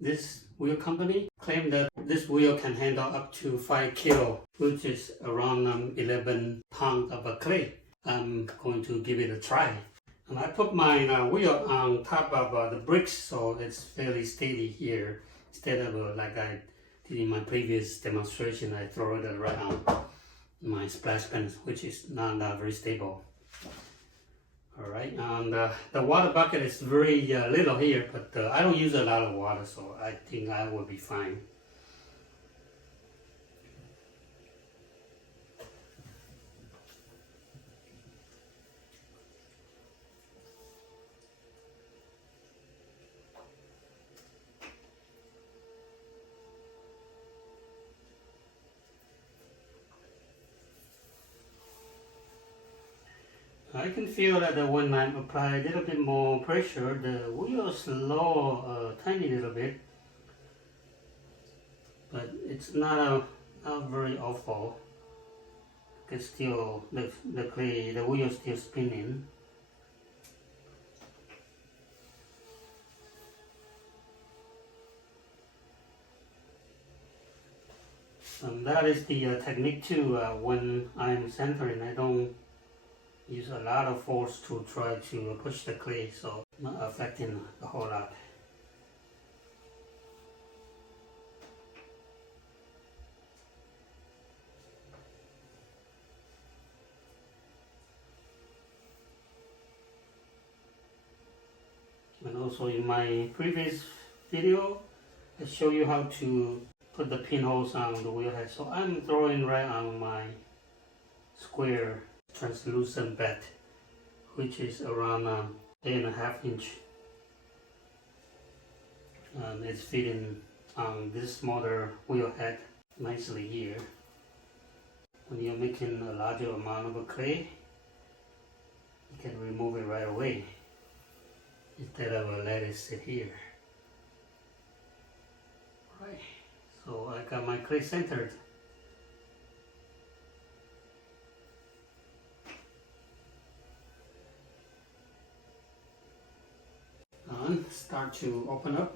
This wheel company claimed that this wheel can handle up to 5 kilo, which is around 11 pounds of a clay. I'm going to give it a try. And I put my wheel on top of the bricks, so it's fairly steady here. Instead of like I did in my previous demonstration, I throw it right on my splash pan, which is not very stable. Alright, and the water bucket is very little here, but I don't use a lot of water, so I think I will be fine. I can feel that when I apply a little bit more pressure, the wheel slow a tiny little bit, but it's not very awful. It's still the wheel is still spinning. And that is the technique too. When I'm centering, I don't use a lot of force to try to push the clay, so not affecting a whole lot. And also in my previous video, I show you how to put the pinholes on the wheel head. So I'm throwing right on my square translucent bed, which is around 8.5 inch. And it's fitting on this smaller wheel head nicely here. When you're making a larger amount of clay, you can remove it right away instead of let it sit here. Right, so I got my clay centered. And start to open up.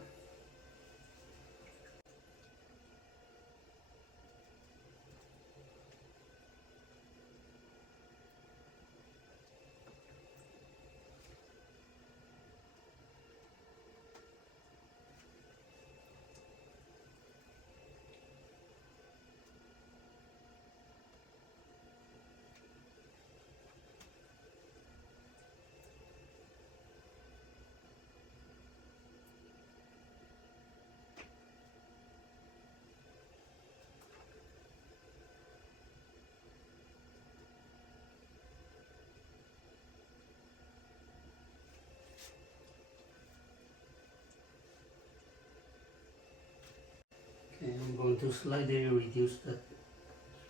Okay, I'm going to slightly reduce the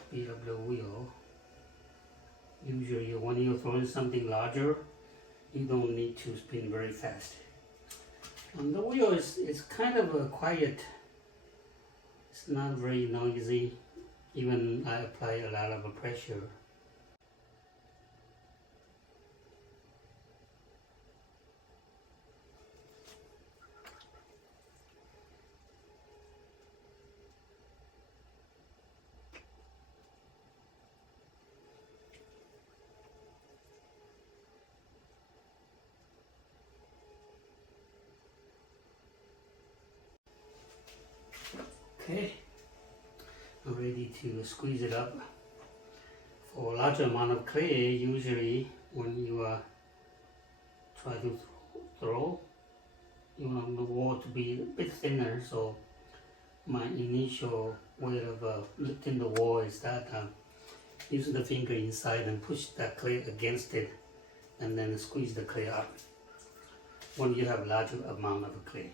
speed of the wheel. Usually when you're throwing something larger, you don't need to spin very fast. And the wheel is kind of quiet. It's not very noisy, even I apply a lot of pressure. Okay, I'm ready to squeeze it up. For a larger amount of clay, usually when you try to throw, you want the wall to be a bit thinner, so my initial way of lifting the wall is that use the finger inside and push that clay against it, and then squeeze the clay up when you have a larger amount of clay.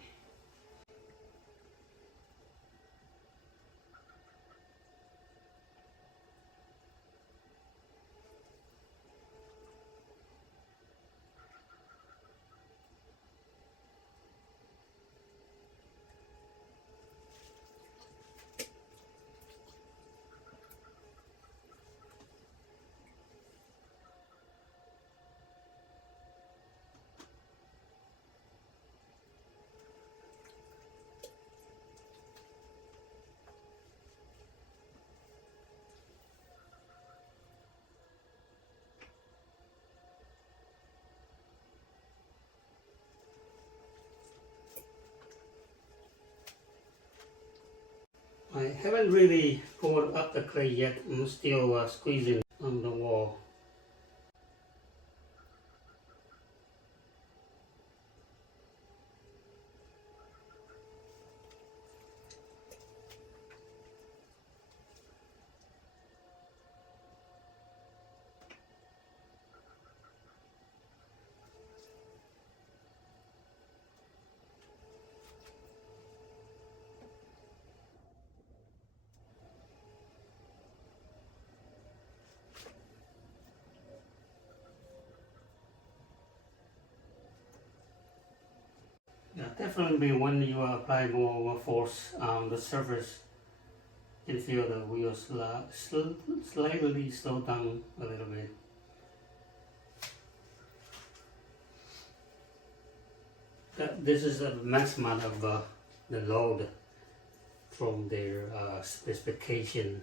I haven't really poured up the clay yet. I'm still squeezing on the wall. Yeah, definitely when you apply more force on the surface, you can feel the wheels slightly slow down a little bit. This is a maximum of the load from their specification.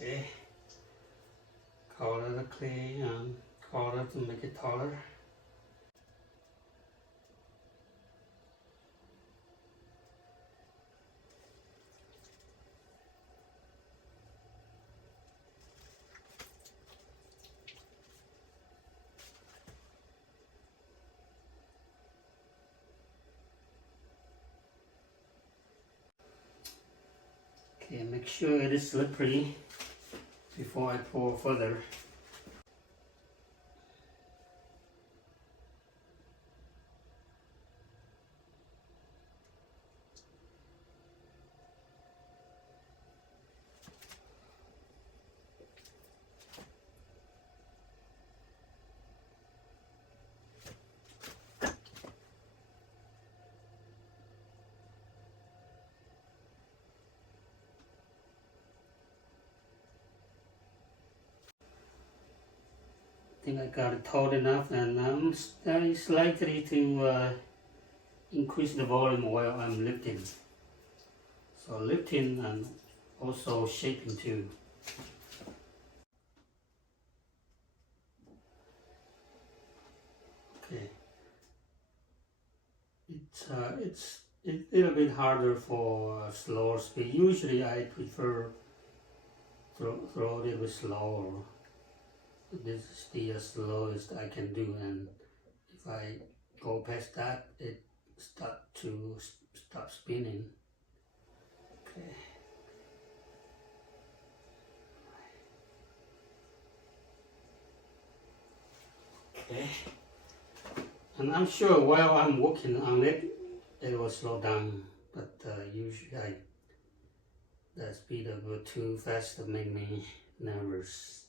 Okay, color the clay and color to make it taller. Okay, make sure it is slippery before I pour further. I think I got it taut enough, and I'm slightly to increase the volume while I'm lifting. So lifting and also shaping too. Okay. It's a little bit harder for slower speed. Usually I prefer throw a little bit slower. This is the slowest I can do, and if I go past that, it start to stop spinning. Okay. Okay. And I'm sure while I'm working on it, it will slow down, but usually the speed of it too fast to make me nervous.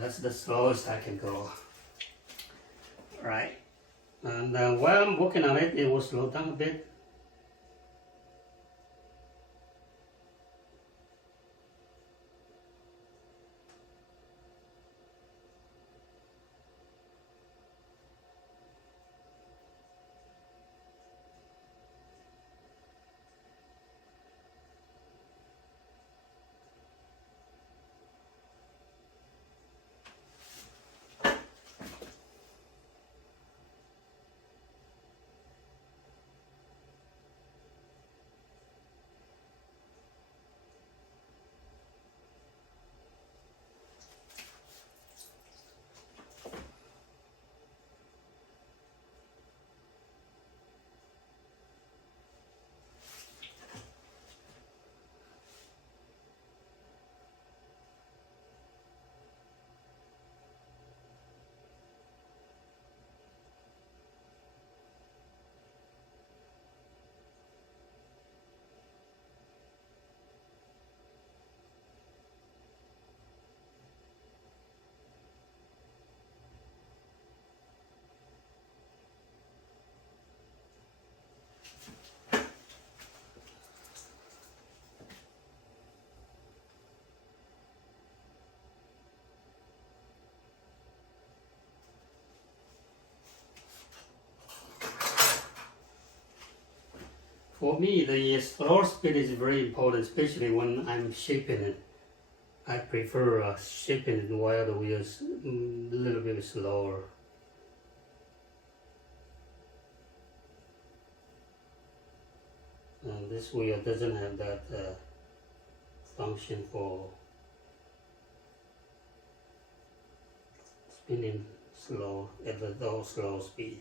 that's the slowest I can go. Right. And while I'm working on it, it will slow down a bit. For me, the slow speed is very important, especially when I'm shaping it. I prefer shaping it while the wheel is a little bit slower. And this wheel doesn't have that function for spinning slow at the low slow speed.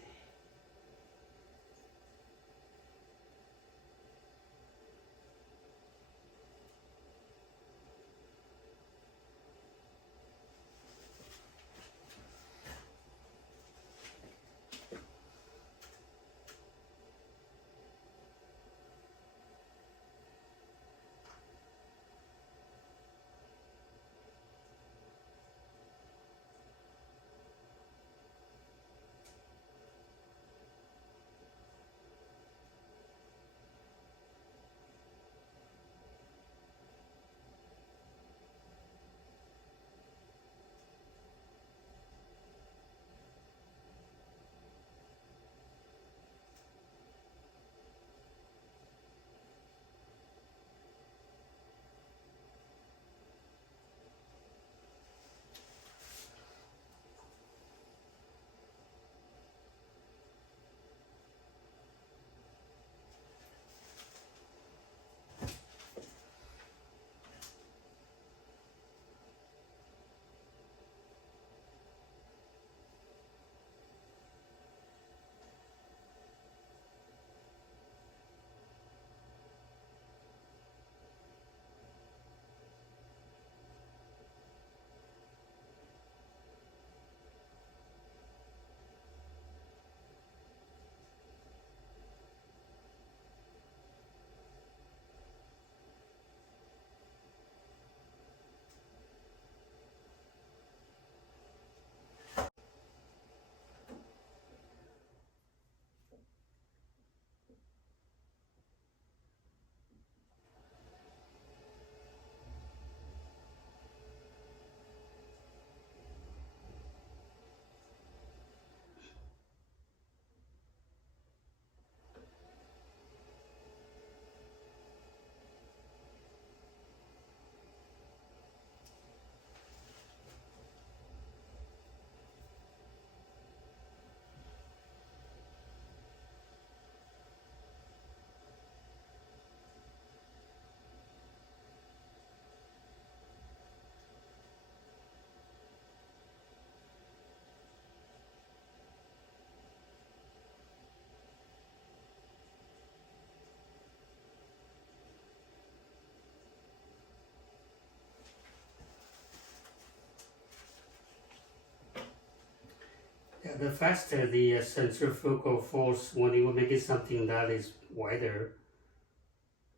Yeah, the faster the centrifugal force, when you make it something that is wider,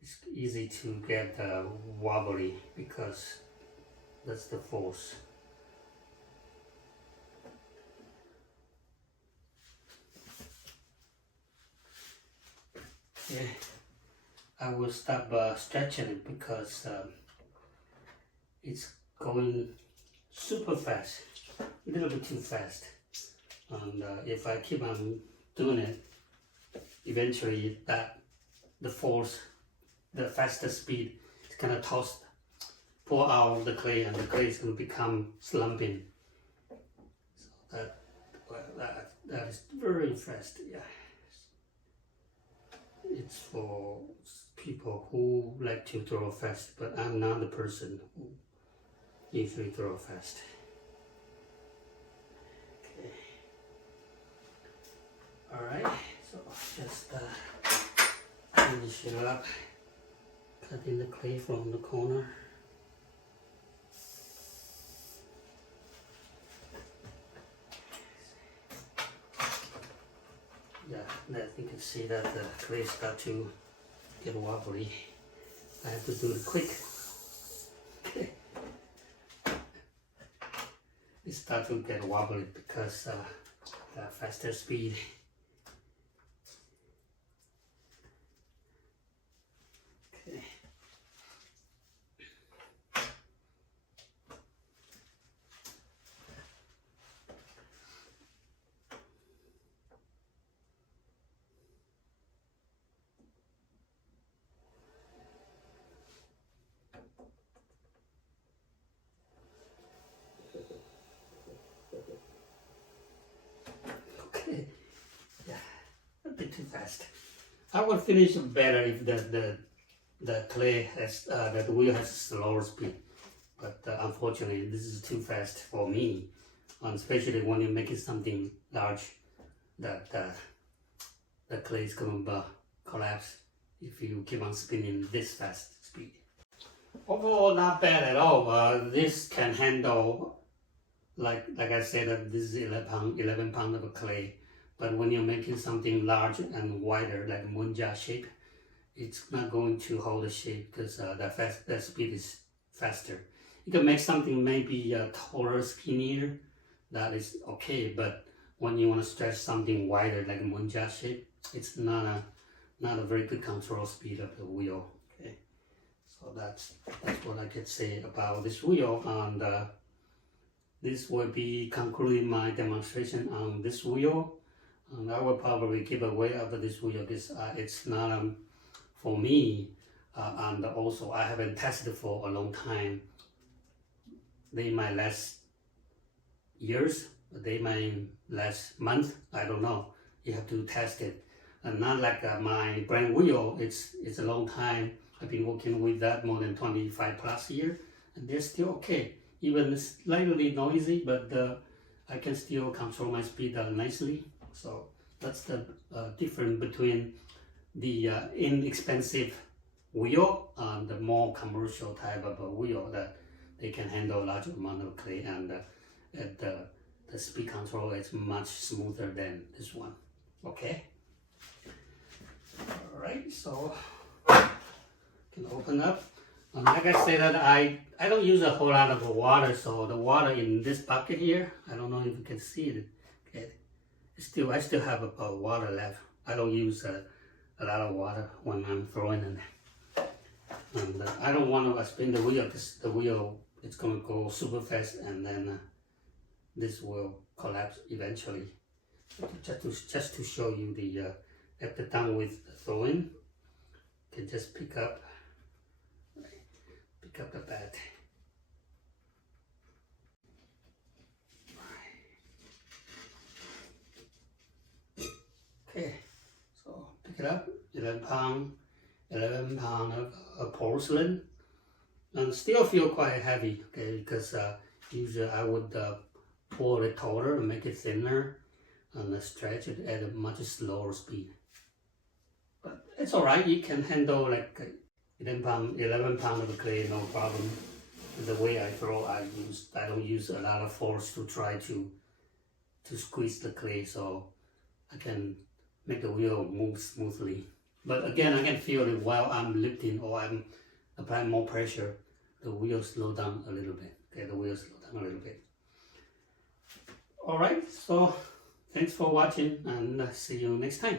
it's easy to get wobbly because that's the force. I will stop stretching it because it's going super fast, a little bit too fast. And if I keep on doing it, eventually the force, the faster speed, it's gonna pour out the clay, and the clay is gonna become slumping. So that is very fast. Yeah, it's for people who like to throw fast, but I'm not the person who usually throw fast. Okay. All right. So just finish it up, cutting the clay from the corner. Yeah, that you can see that the clay start to get wobbly. I have to do it quick. Okay. It starts to get wobbly because the faster speed. Okay. Yeah, a bit too fast. I would finish better if the clay has the wheel has slower speed, but unfortunately this is too fast for me, especially when you're making something large. That the clay is going to collapse if you keep on spinning this fast speed. Overall, not bad at all. This can handle, like I said, this is 11 pound of clay. But when you're making something large and wider, like munja shape, it's not going to hold the shape because the speed is faster. You can make something maybe taller, skinnier. That is okay. But when you want to stretch something wider, like munja shape, it's not a very good control speed of the wheel. Okay, so that's what I could say about this wheel. And this will be concluding my demonstration on this wheel. And I will probably give away after this wheel because it's not for me, and also I haven't tested for a long time. They might last years, they might last months. I don't know. You have to test it. And not like my brand wheel. It's a long time. I've been working with that more than 25 plus years, and they're still okay. Even slightly noisy, but I can still control my speed nicely. So that's the difference between the inexpensive wheel and the more commercial type of a wheel that they can handle large amount of clay, and the speed control is much smoother than this one. Okay. All right. So can open up. And like I said, that I don't use a whole lot of water, so the water in this bucket here, I don't know if you can see it. Okay, I still have water left. I don't use a lot of water when I'm throwing it. And I don't want to spin the wheel because the wheel it's going to go super fast, and then this will collapse eventually. Just to show you the after done with throwing, you can just pick up the bat. Okay, so pick it up. 11 pound of porcelain, and still feel quite heavy. Okay, because usually I would pour it taller and make it thinner, and stretch it at a much slower speed. But it's all right. You can handle like 11 pound of clay, no problem. The way I throw, I don't use a lot of force to try to squeeze the clay, so I can make the wheel move smoothly. But again, I can feel it while I'm lifting or I'm applying more pressure. The wheel slow down a little bit. Okay, the wheel slow down a little bit. All right, so thanks for watching, and see you next time.